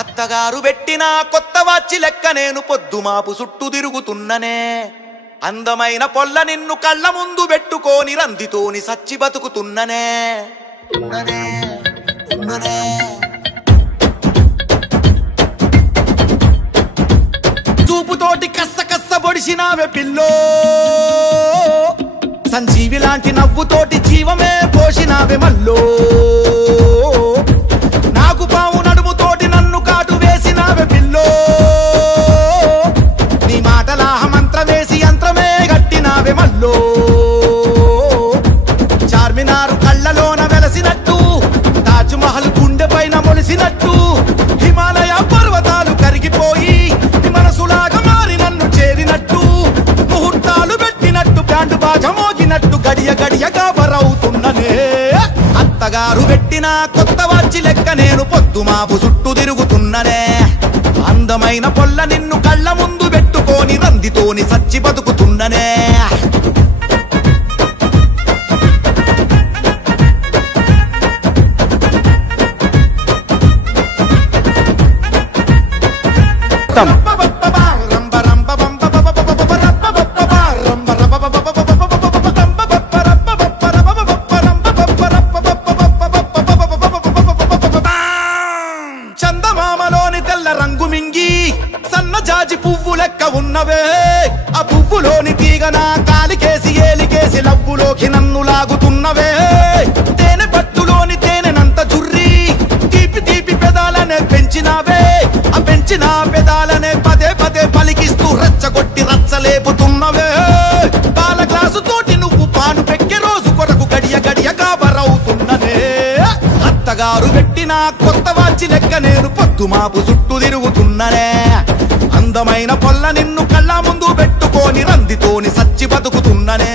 అత్తగారు పెట్టిన కొత్త వాచి లెక్క నేను పొద్దుమాపు చుట్టూ తిరుగుతున్ననే అందమైన పొల్ల నిన్ను కళ్ళ ముందు పెట్టుకొని రందితోని సచ్చి బతుకుతున్ననే చూపుతోటి కస్స కస్స పొడిసినావే పిల్లో సంజీవి లాంటి నవ్వుతోటి జీవమే పోసినావే మల్లో నాకు పావు నడుముతోటి నన్ను కాటు వేసినావే పిల్లో నీ మాటల మంత్రం వేసి యంత్రమే గట్టినావే మల్లో చార్మినారు కళ్ళలోన వెలసినట్టు తాజ్ మహల్ గుండె పైన మొలిసినట్టు హిమాలయ పర్వతాలు కరిగిపోయి మనసులాగా మారి నన్ను చేరినట్టు ముహూర్తాలు పెట్టినట్టు బ్యాండ్ బాజ మోగినట్టు గడియ గడియగా బరవుతున్ననే అత్తగారు పెట్టిన కొత్త వాచి లెక్క నేను పొద్దుమాపు చుట్టూ తిరుగుతున్ననే అందమైన పొల్ల నిన్ను కళ్ళ ముందు పెట్టుకొని రందితోని సచ్చి బతుకుతున్ననే చందమామలోని తెల్ల రంగు మింగి సన్నజాజి పువ్వు లెక్క ఉన్నవే ఆ పువ్వులోని తీగ నా కాలికేసి ఏలికేసి లవ్వులోకి నన్ను లాగుతున్నవే తేనె పట్టులోని తేనెనంత జుర్రి తీపి తీపి పెదాలనే పెంచినావే ఆ పెంచిన పెదాలనే పదే పదే పలికిస్తూ రచ్చగొట్టి రచ్చలేపుతున్నవే పాల గ్లాసు తోటి నువ్వు పాను పెక్కే రోజు కొరకు గడియ గడియ కాబరవుతున్ననే అత్తగారు పెట్టిన కొత్త వాచి లెక్క నేను పొద్దుమాపు చుట్టూ తిరుగుతున్ననే అందమైన పొల్ల నిన్ను కళ్ళ ముందు పెట్టుకొని రందితోని సచ్చి బతుకుతున్ననే